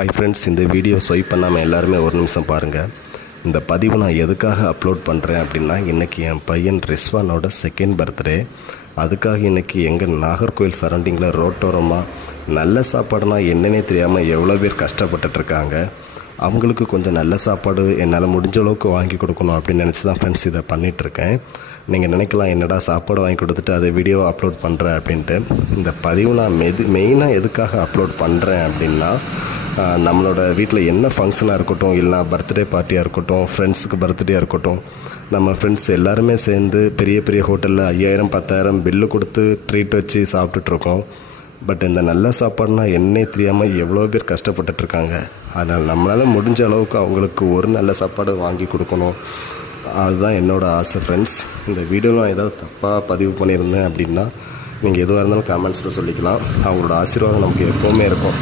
Hi friends, இந்த video swipe பண்ணாமல் எல்லாருமே ஒரு நிமிஷம் பாருங்கள். இந்த பதிவு நான் எதுக்காக அப்லோட் பண்ணுறேன் அப்படின்னா, இன்றைக்கி என் பையன் ரிஸ்வானோட செகண்ட் பர்த்டே. அதுக்காக இன்றைக்கி எங்கள் நாகர்கோவில் சரௌண்டிங்கில் ரோட்டோரமாக நல்ல சாப்பாடுனா என்னன்னே தெரியாமல் எவ்வளோ பேர் கஷ்டப்பட்டுட்ருக்காங்க. அவங்களுக்கு கொஞ்சம் நல்ல சாப்பாடு என்னால் முடிஞ்ச அளவுக்கு வாங்கி கொடுக்கணும் அப்படின்னு நினச்சி தான் ஃப்ரெண்ட்ஸ் இதை பண்ணிகிட்ருக்கேன். நீங்கள் நினைக்கலாம், என்னடா சாப்பாடு வாங்கி கொடுத்துட்டு அதை வீடியோவை அப்லோட் பண்ணுறேன் அப்படின்ட்டு. இந்த பதிவு நான் மெயினாக எதுக்காக அப்லோட் பண்ணுறேன் அப்படின்னா, நம்மளோட வீட்டில் என்ன ஃபங்க்ஷனாக இருக்கட்டும், இல்லைனா பர்த்டே பார்ட்டியாக இருக்கட்டும், ஃப்ரெண்ட்ஸுக்கு பர்த்டேயாக இருக்கட்டும், நம்ம ஃப்ரெண்ட்ஸ் எல்லாருமே சேர்ந்து பெரிய பெரிய ஹோட்டலில் 5000 10,000 பில்லு கொடுத்து ட்ரீட் வச்சு சாப்பிட்டுட்ருக்கோம். பட் இந்த நல்ல சாப்பாடுனா என்னே தெரியாமல் எவ்வளோ பேர் கஷ்டப்பட்டுட்ருக்காங்க. அதனால் நம்மளால் முடிஞ்ச அளவுக்கு அவங்களுக்கு ஒரு நல்ல சாப்பாடு வாங்கி கொடுக்கணும். அதுதான் என்னோடய ஆசை ஃப்ரெண்ட்ஸ். இந்த வீடியோவில் நான் ஏதாவது தப்பாக பதிவு பண்ணியிருந்தேன் அப்படின்னா நீங்கள் எதுவாக இருந்தாலும் கமெண்ட்ஸில் சொல்லிக்கலாம். அவங்களோட ஆசீர்வாதம் நமக்கு எப்போவுமே இருக்கும்.